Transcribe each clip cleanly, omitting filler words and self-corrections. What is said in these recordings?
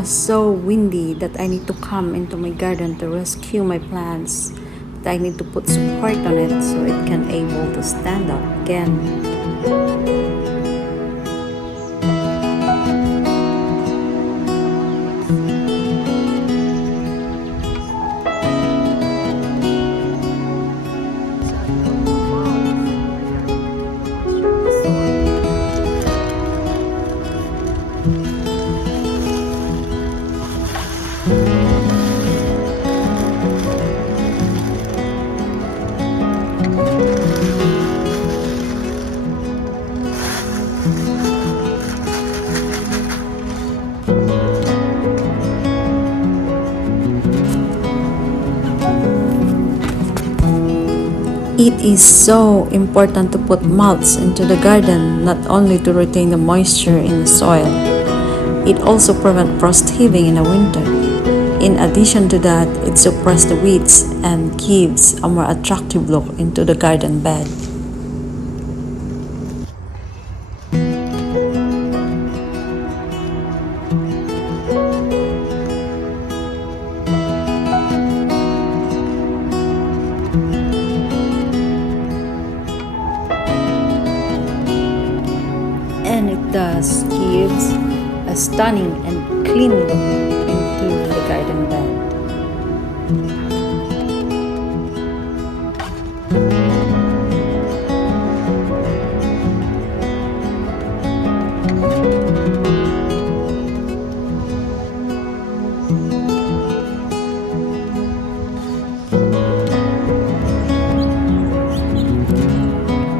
was so windy that I need to come into my garden to rescue my plants. But I need to put support on it so it can able to stand up again. It is so important to put mulch into the garden not only to retain the moisture in the soil, it also prevents frost heaving in the winter. In addition to that, it suppresses the weeds and gives a more attractive look into the garden bed. And it thus gives a stunning and clean look into the garden bed.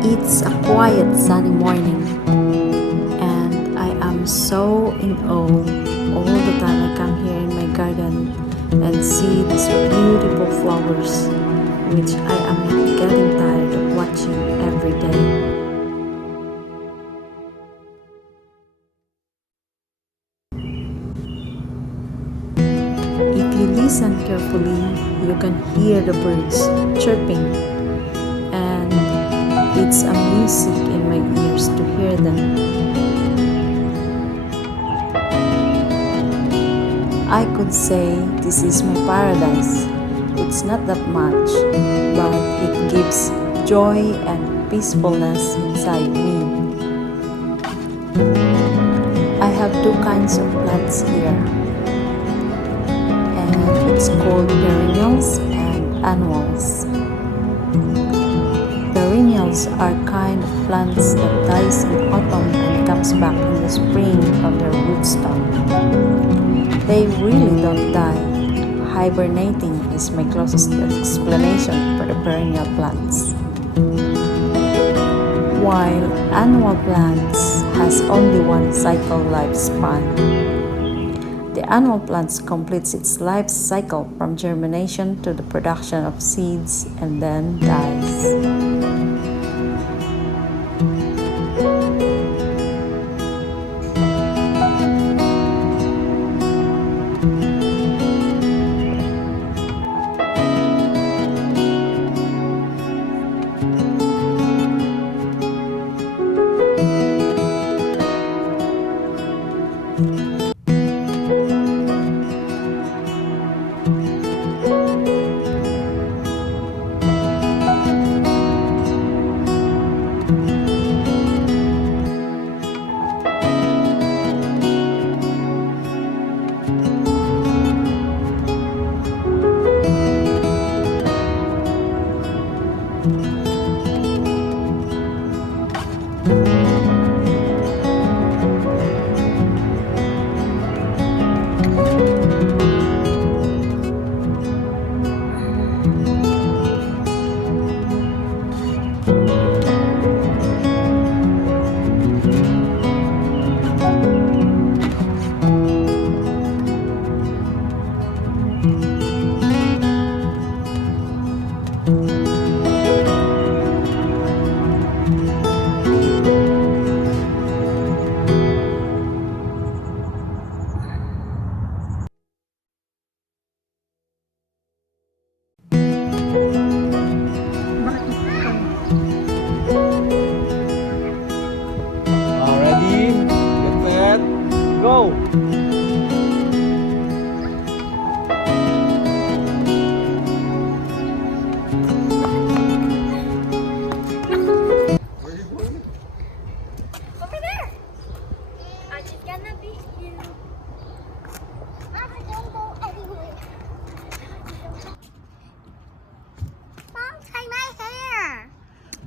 It's a quiet sunny morning, and I am so in awe all the time I come here in my garden and see these beautiful flowers, which I am not getting tired of watching every day. If you listen carefully, you can hear the birds chirping, and it's a music in my ears to hear them. I could say this is my paradise. It's not that much, but it gives joy and peacefulness inside me. I have two kinds of plants here, and it's called perennials and annuals. Perennials are kind of plants that dies in autumn and comes back in the spring from their rootstock. They really don't die. Hibernating is my closest explanation for the perennial plants. While annual plants has only one cycle lifespan. The annual plant completes its life cycle from germination to the production of seeds and then dies.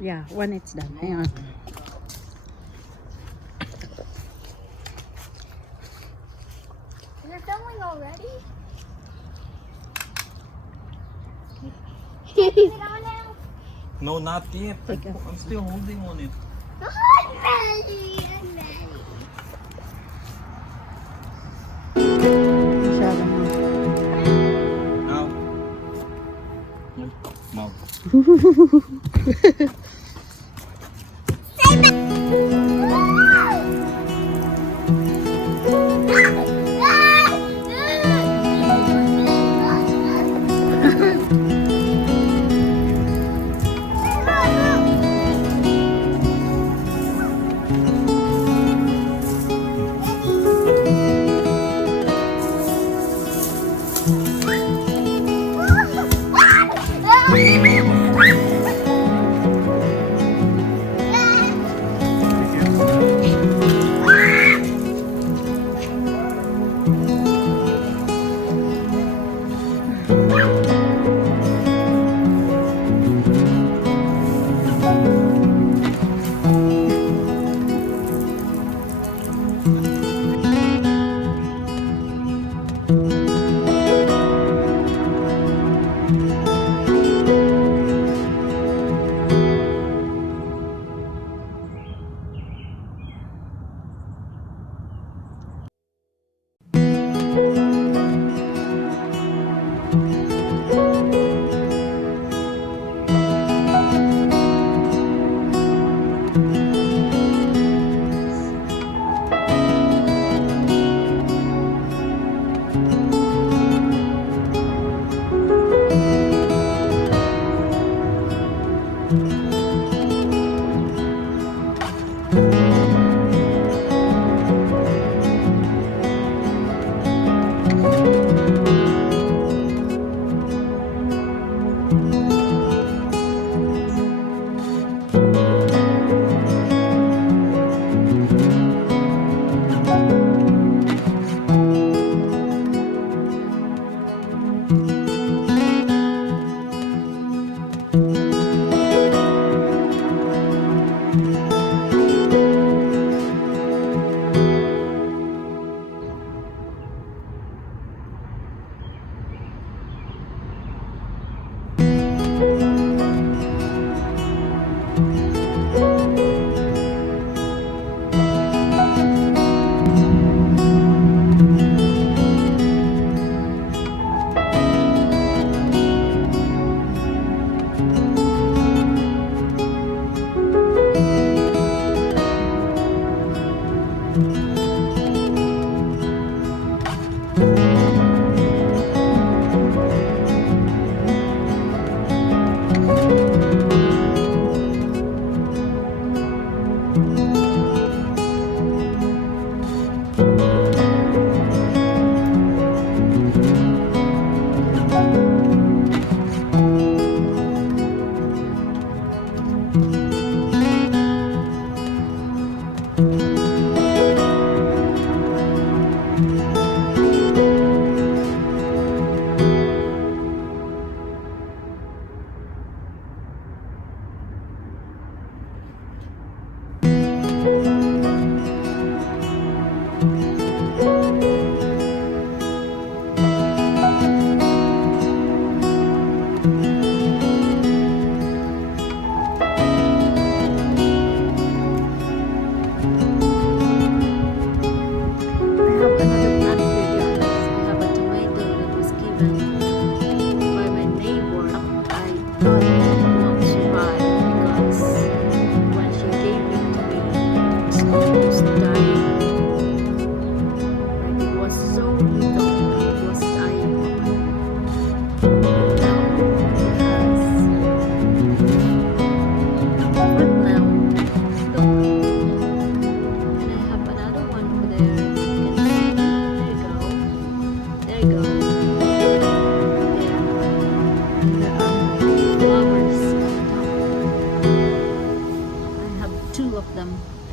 Yeah, when it's done. Hang on. You're filming already? Is it on now? No, not yet. Take a- I'm still holding on it. Oh, I'm ready. I'm ready. Masyado mo. Now. No.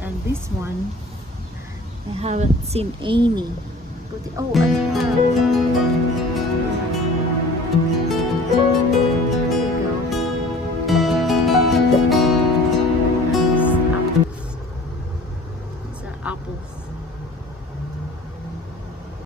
And this one, I haven't seen any. But oh, I